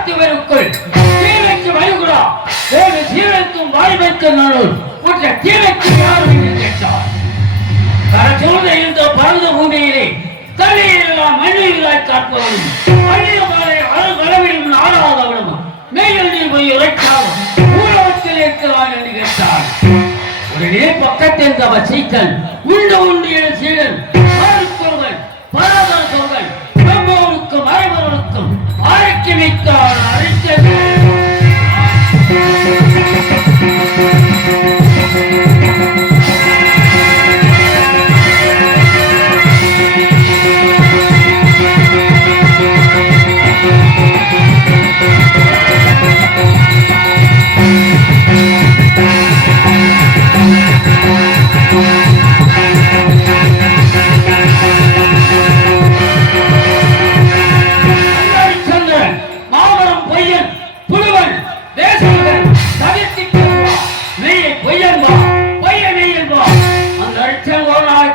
ஆத்திவருக்குள் தீவைக்கு வருகிறா வேறு தீவைக்கும் வாழ்வைக்கு நாளும் உற்ற தீவைக்கு யாரும் கேட்டார். பரசூழ இருந்த பரந்த பூமியிலே தலையில்லா மண்ணில்லாய் காப்பவனும் பள்ளிய மாலை அழு வரவிலும் ஆளாதவனும் மேல் நீர் போய் இறைக்காலும் ஊரகத்தில் இருக்கிறான் என்று கேட்டார். உடனே பக்கத்தில் இருந்தவர் சீக்கன்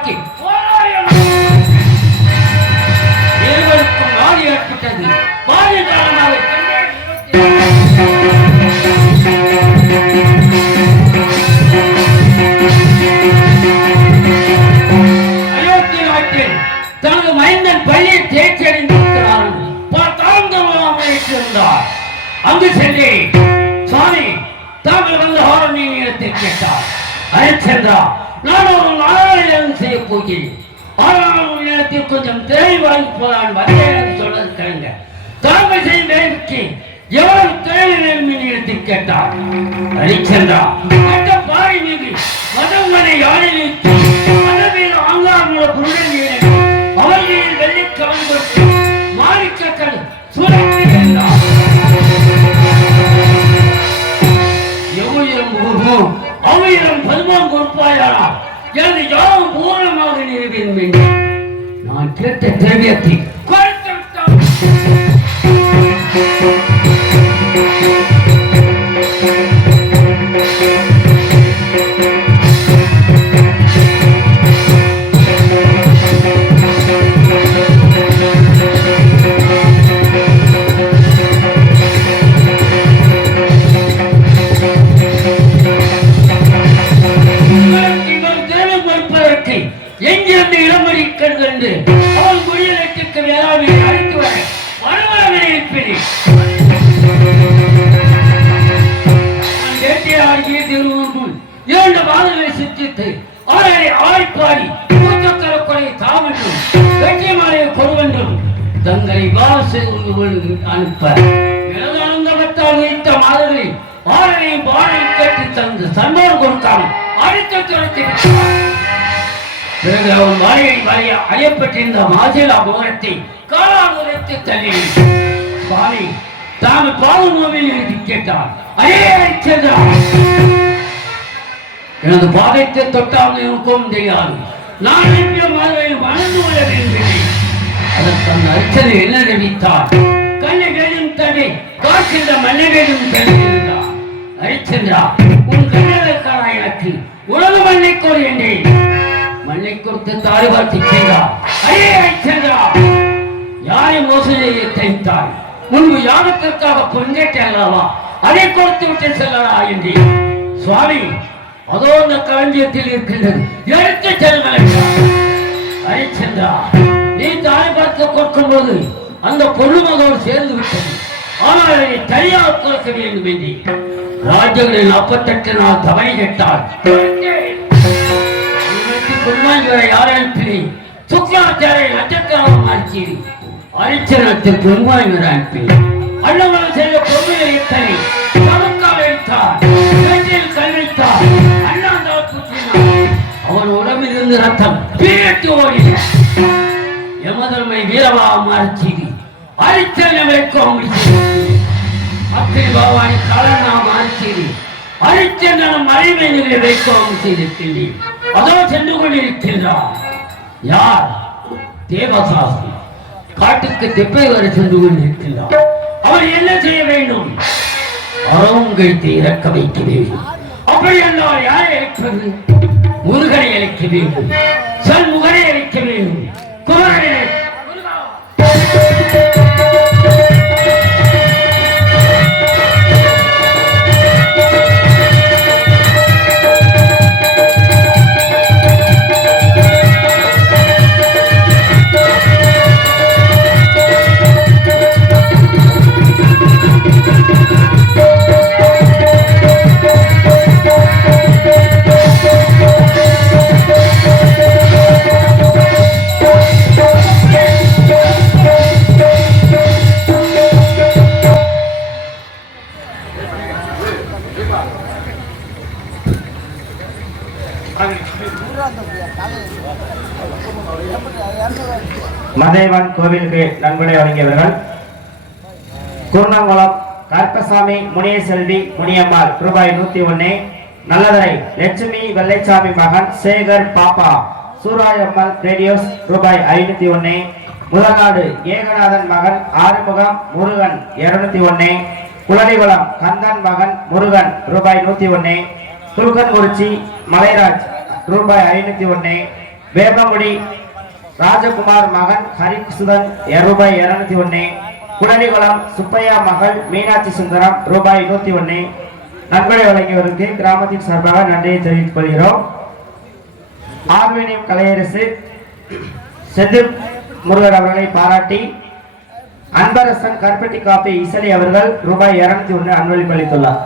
ஒரு இருவருக்கும் வாதி ஏற்பட்டது. வாதி தனது மைந்தன் பள்ளியை தேர்ச்சி அடைந்திருக்கிறார் அங்கு சென்றே சுவாமி தாங்கள் வந்து ஹோரம் நேரத்தை கேட்டார். அரிச்சந்திரா நான் ஒரு நாராயணன் செய்ய போகிறேன். ஆனால் ஒரு நேரத்தில் கொஞ்சம் தெளிவாகி போதான் வந்தேன் சொல்றது கேளுங்க தாங்கள் செய்யும் வேலைக்கு எவ்வளவு தேவை நேரத்தை கேட்டார் ஹரிச்சந்திரா மற்ற பாறை மீது மதங்களை யாரை வைத்து தங்களை வாசு அனுப்ப. எனது அனந்தவத்தால் வைத்த ஆரணையும் பானையும் கேட்டு தந்து சன்மானம் கொடுத்தான். அடித்து துரத்தி பிறகு அவன் அயப்பட்டிருந்த முகத்தை தள்ளி சுவாமி தாம் பாவம் எழுதி கேட்டார். அயே எனது பாதத்தை தொட்டால் எனக்கும் தெரியாது. நான் அனுப்பிய மாதிரி வளர்ந்து கொள்ள வேண்டும் அதற்கு அந்த அர்ச்சனை என்ன அறிவித்தார் கண்ணுகளும் தடை காக்கின்ற மன்னர்களும் வேணும் தெரிவித்தார் ஹரிச்சந்திரா உன் கண்ணதற்கான எனக்கு உலக மண்ணை கோர் என்றேன். மண்ணை கொடுத்து தாரி பார்த்து செய்தார். ஐயே ஹரிச்சந்திரா யாரை மோசடியை தைத்தாய் முன்பு யாகத்திற்காக பொங்கேட்டேன் அல்லவா? அதை கொடுத்து விட்டு செல்லலா என்றேன். சுவாமி அதோ அந்த களஞ்சியத்தில் இருக்கின்றது. எடுத்து செல்வன் ஹரிச்சந்திரா நீ தாய் கொடுக்கும் போது அந்த பொருளுமகோடு சேர்ந்து விட்டது. ஆனால் அதை தனியாக கொடுக்க வேண்டும் என்று ராஜ்யங்களில் நாற்பத்தெட்டு நாள் தவணை கேட்டார். குருமாஞ்சிவரை யார் அனுப்பினி? சுக்ராச்சாரை நட்சத்திரம் அனுப்பினி அரிச்சனத்தில் குருமாஞ்சிவரை அனுப்பினி. அண்ணவர்கள் செய்த பொருளை எத்தனை சமக்கால் எடுத்தார். வேட்டியில் கல்வித்தார் அண்ணாந்தால் அவன் உடம்பில் இருந்து ரத்தம் பீரட்டி ஓடின. யமதர்மை வீரவா மாறிச்சீதி அரிச்சனை வைக்கும் அக்கிரி பகவானை கலனா மாறிச்சீதி அரிச்சனம் மறைமைகளை வைக்கவும் செய்திருக்கின்றேன் அதோ சென்று கொண்டிருக்கின்றார். யார்? தேவசாஸ்தி காட்டுக்கு தெப்பை வரை சென்று கொண்டிருக்கின்றார். அவர் என்ன செய்ய வேண்டும்? அரவங்கைத்து இறக்க வைக்க வேண்டும். அப்படி என்றால் யாரை அழைப்பது முருகனை அழைக்க வேண்டும். சல் சண்முகனை அழைக்க வேண்டும். Hey! மதைவன் கோவிலுக்கு நன்கொடை வழங்கியவர்கள். குருணங்குளம் கருப்பசாமி முனியசெல்வி முனியம்மாள் ரூபாய் நூத்தி ஒன்னு நல்லதரை லட்சுமி வெள்ளைச்சாமி மகன் சேகர் பாப்பா. சூராயம்மாள் ரேடியோஸ் ரூபாய் ஐநூத்தி ஒன்னு முதல்நாடு ஏகநாதன் மகன் ஆறுமுகம் முருகன் இருநூத்தி ஒன்னு குளடிகுளம் கந்தன் மகன் முருகன் ரூபாய் நூத்தி ஒன்னு துல்கன்குறிச்சி மலைராஜ் ரூபாய் ஐநூத்தி ஒன்னு வேப்பங்குடி ராஜகுமார் மகன் ஹரிசுதன் ரூபாய் இருநூத்தி ஒன்னு குடலிகுளம் சுப்பையா மகள் மீனாட்சி சுந்தரம் ரூபாய் நூத்தி ஒன்னு. நன்கொடை வழங்கியவருக்கு கிராமத்தின் சார்பாக நன்றியை தெரிவித்துக் கொள்கிறோம். ஆர்மீனியம் கலையரசு செந்தில் முருகர் அவர்களை பாராட்டி அன்பரசன் கருப்பட்டி காப்பி இசலி அவர்கள் ரூபாய் இருநூத்தி ஒன்று அன்பளிப்பு அளித்துள்ளார்